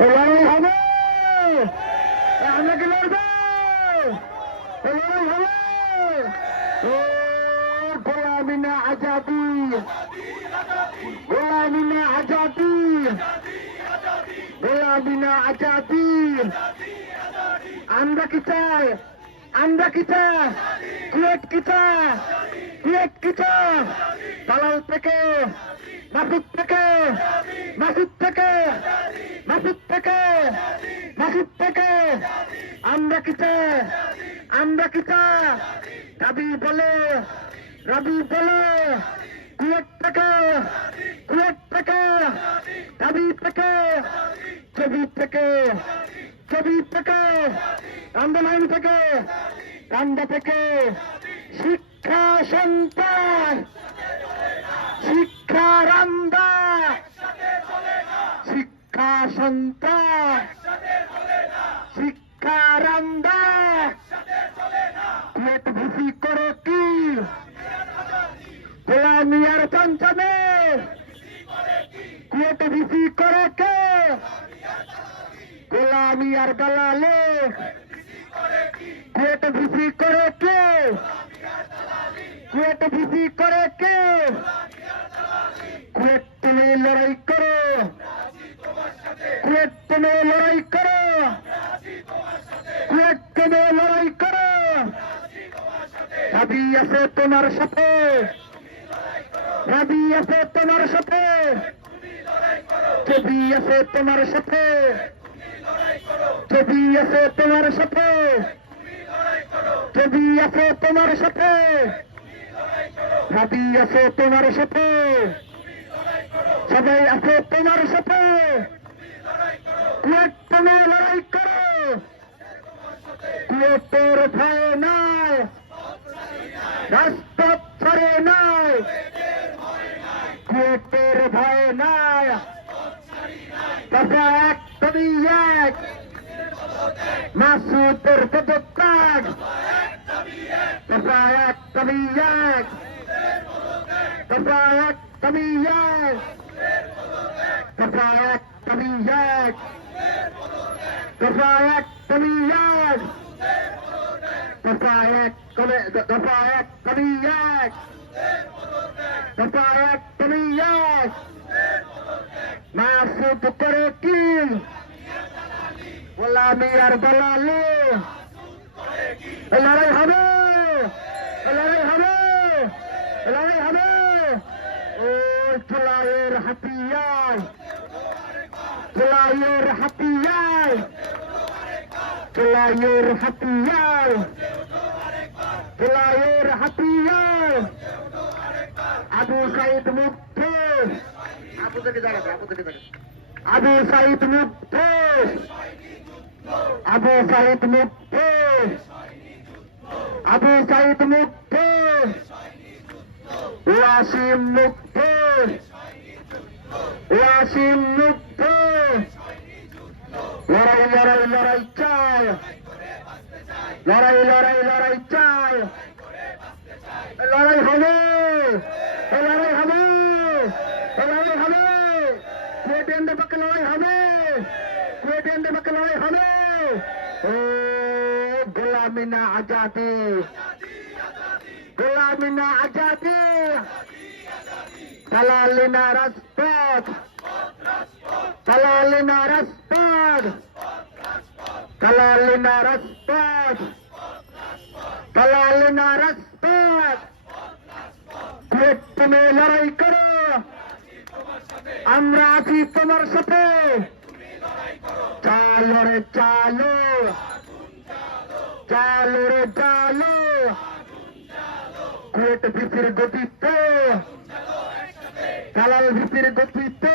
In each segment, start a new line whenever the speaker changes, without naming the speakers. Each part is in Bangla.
লড়াই হবে। আমরা কি লড়বো? লড়াই হবে। ও গোলামি না আজাদি। গোলামি না আজাদি। গোলামি না আজাদি। আমরা কি চাই? আমরা কি চাই? থেকে মাসুদ থেকে মাসুদ থেকে মাসুদ থেকে মাসুদ থেকে। আমরা কি চাই? আমরা কি চাই? দাবি বলে, রবি বলে কুয়েট থেকে কুয়েট থেকে দাবি থেকে, ছবি থেকে ছবি থেকে, আন্দোলন থেকে কান্দা থেকে। শিক্ষা সন্তান শিক্ষারন্দা। শিক্ষা সন্তান শিক্ষারন্দা। কুয়েট ভুসি করো কি? গোলামিয়ার চঞ্চনে কুয়েট ভুসি করো কে? গোলামিয়ার দালালে। কুয়েট ভুসি করে কে? কুয়েট ভুসি করে কে? তুমি লড়াই করো। কুয়েট তুমি লড়াই করো। কুয়েট তুমি লড়াই করো। রাবি আছে তোমার সাথে। রাবি আছে তোমার সাথে। ছবি আছে তোমার সাথে। ছবি আছে তোমার সাথে। ছবি আছে তোমার সাথে। রাবি আছে তোমার সাথে। সবাই আছে তোমার সাথে। তুমি লড়াই করো। কুয়েটের ভয় নাই। রাজপথ ছাড়ে নাই। কুয়েটের ভয় নাই। দফা এক, তুমি এক। মাসুদের পদত্যাগ। দফা এক, তুমি এক। দফা এক, তুমি এক। দফা এক তুমি এক দফা এক তুমি এক দফা এক কমে দফা এক তুমি এক দফা এক তুমি এক মাসুদ করে কি গোলামি আর দলালি লড়াই হবে লড়াই হবে লড়াই হবে ও চুলাইয়ের হাতিয়ার চুলাইয়ের হাতিয়ার চুলাইয়ের হাতিয়ার চুলাইয়ের হাতিয়ার আবু সাইদ মুক্ত আবু থেকে জায়গা আবু থেকে জায়গা আবু সাইদ মুক্ত আবু সাইদ মুক্ত আবু সাইদ মুক্ত ওয়াসিম মুক্ত ওয়াসিম মুক্ত লড়াই লড়াই লড়াই চাই। লড়াই লড়াই লড়াই চাই। লড়াই হবে। লড়াই হবে। লড়াই হবে। কুয়েটেন্ডের পক্ষে লড়াই হবে। কুয়েটেন্ডের পক্ষে লড়াই হবে। ও গোলামিনা আজাদি। গোলামিনা আজাদি। দালালিনা রাজপথ। দালালিনা রাজপথ। দালালিনা রাজপথ। দালালিনা রাজপথ। তুমি লড়াই করো। আমরা আছি তোমার সাথে। চালো রে চালো। চালো রে চালো। কুয়েট ভিতির গতিতে। দালাল ভিতির গতিতে।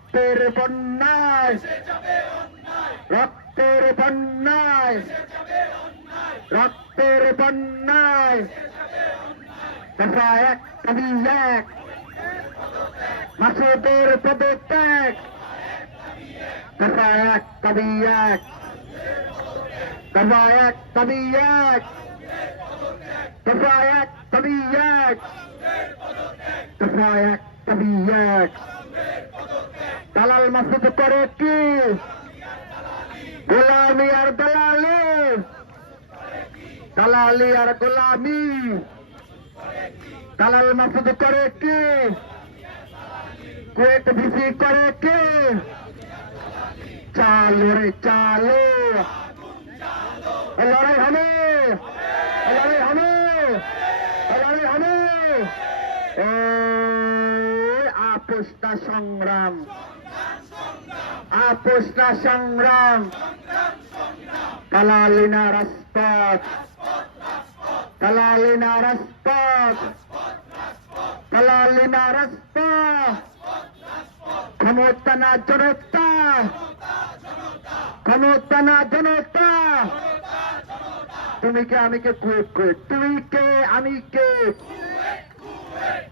রক্তের বন্যায় রক্তের বন্যায় রক্তের বন্যায়। দফা এক কবি এক, মাসুদের পদত্যাগ দফা এক কবি এক, দফা এক কবি এক, দফা এক কবি এক, দফা এক কবি এক। দালাল মাসুদ করে কি গোলামি আর দালালি। দালালি আর গোলামি। দালাল মাসুদ করে কি কুয়েত ভিসি করে কি চালো রে চালো। লড়াই হবে। লড়াই হবে। লড়াই হবে। এই আপোষটা সংগ্রাম। আপোষটা সংগ্রাম। কালালিনা রাজপথ। কালালিনা রাজপথ। কালালিনা রাজপথ। ক্ষমতা জনতা। ক্ষমতা জনতা। তুমি কে, আমি কে কুয়েট কুয়েট তুমি কে, আমি কে?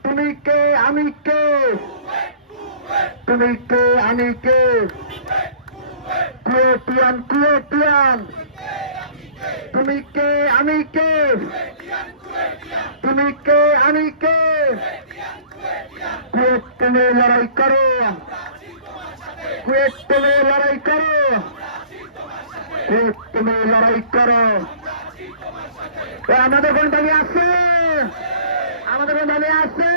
তুমি কে? আমি কে? তুমি কে? আমি কে? কুয়েটিয়ান কুয়েটিয়ান তুমি কে? আমি কে? তুমি কে? আমি কে? কুয়েট তুমি লড়াই করো। কুয়েট তুমি লড়াই করো। কুয়েট তুমি লড়াই করো। আমাদের কোন দাবি আছে আমাদের আছে।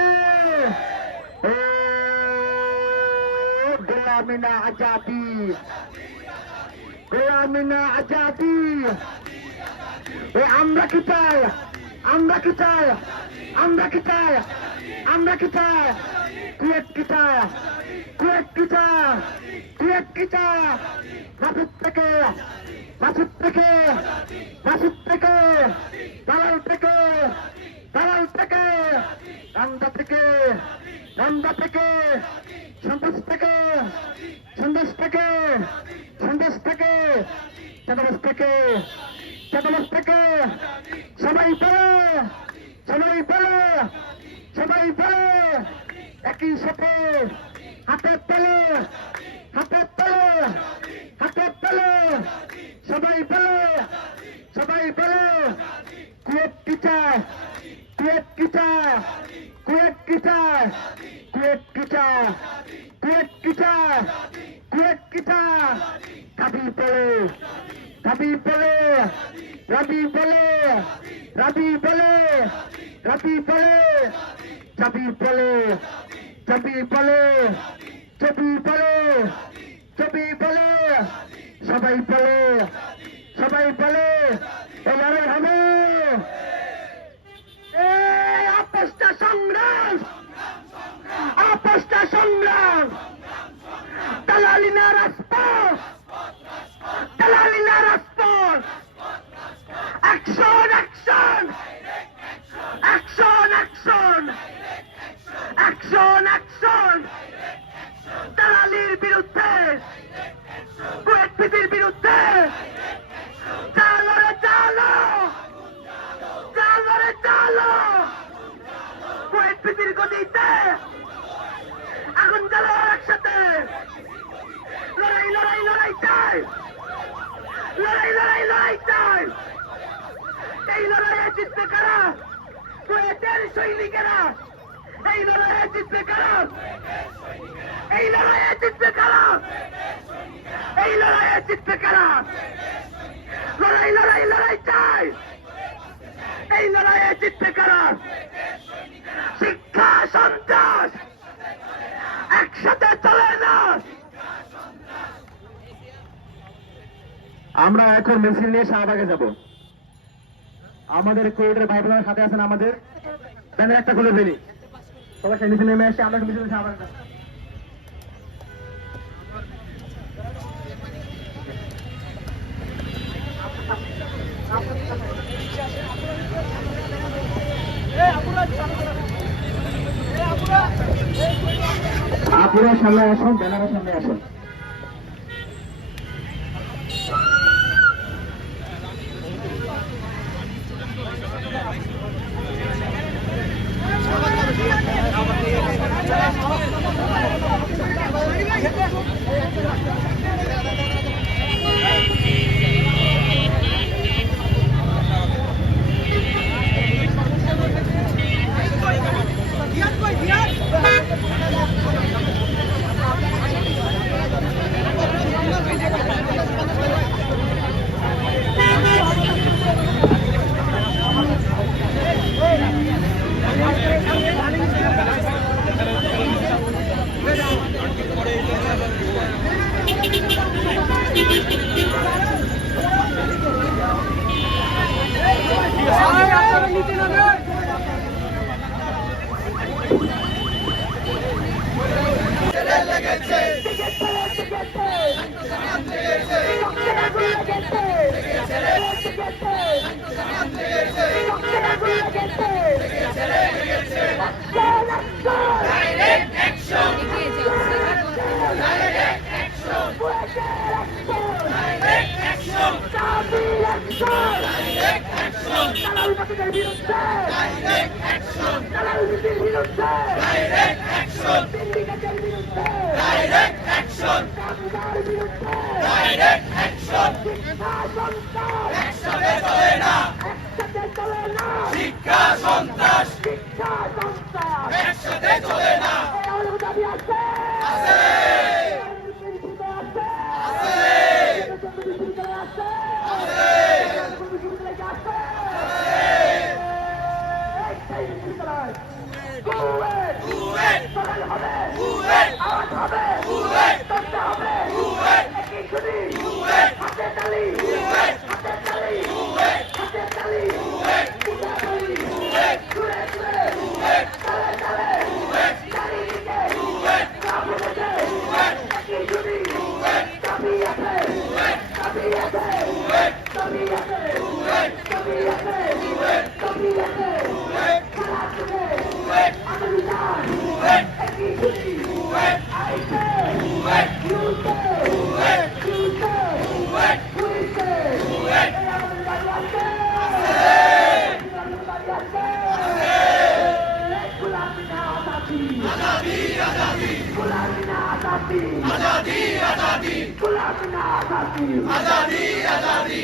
ও গোলামিনা আজাদি। গোলামিনা আমরা কি চাই? আমরা কি চাই? আমরা কি চাই? আমরা কি চাই? কুয়েত কি চাই? কুয়েত কি চাই? কুয়েত কি চাই? থেকে মাসুদ থেকে মাসুদ থেকে, দালাল থেকে দালাল থেকে রান্দা থেকে রান্দা থেকে, সন্দেশ থেকে সন্দেশ থেকে সন্দেশ থেকে চাঁদাবাস থেকে চাঁদাবাস থেকে, সবাই বলে সবাই বলে সবাই বলে একই সাথে হাতে পেলে হাতে পেলে হাতে পেলে সবাই বলে সবাই বলে কুয়েত কি চায় কুয়েত কি চায় কুয়েত কি চায় কুয়েত কি চায় কুয়েত কি চায় কুয়েত কি চায় দাবি বলে। দাবি বলে। রবি বলে। রবি বলে। রবি বলে। জবি বলে। জবি বলে। জবি বলে। জবি বলে। সবাই বলে। সবাই বলে। এ লড়াই হবে আপোষটা সংগ্রাম। আপোষটা সংগ্রাম। তালালিনা রাজপথ দালালিনা রাজপথ action action action action action action দালালির বিরুদ্ধে কুয়েত পিতির বিরুদ্ধে চালো রে চালো চালো রে চালো কুয়েত পিতির গতিতে আগুন জ্বালো একসাথে লড়াই লড়াই লড়াই চাই লড়াই লড়াই লড়াই চাই এই লড়াইয়ে জিতবে কারা কুয়েতের সৈনিকেরা, এই লড়াইয়ে জিতবে কারা এই লড়াইয়ে জিতবে কারা এই লড়াইয়ে জিতবে কারা লড়াই লড়াই লড়াই চাই। এই লড়াইয়ে জিতবে কারা শিক্ষা, সন্ত্রাস, একসাথে চলে না। আমরা এখন মিছিল নিয়ে শাহবাগে যাব। আমাদের কুয়েটের ভাই বোনের সাথে আছেন আমাদের। ব্যানার একটা খুলে ফেলি। সবাই সেই মিছিল নেমে এসে আমরা মিছিল শাহবাগে যাব আপনারা সামনে আসুন, ব্যানারের সামনে আসুন। おやすみだ。বিরুদ্ধে Direct action! দালাল বিরুদ্ধে Direct action! সিন্ডিকেটের বিরুদ্ধে Direct action! কামদার বিরুদ্ধে Direct action! শিক্ষা সন্ত্রাস একসাথে চলে না একসাথে চলে না শিক্ষা সন্ত্রাস শিক্ষা সন্ত্রাস একসাথে চলে না দাবি আছে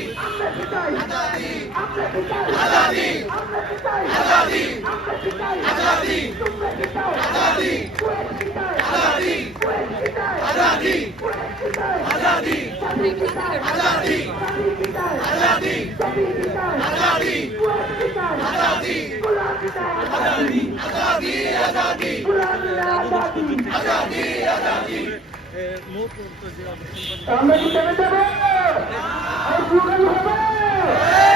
Azadi, Azadi, Azadi, Azadi, Azadi, Azadi, মুখ আমরা কি হবে আর হবে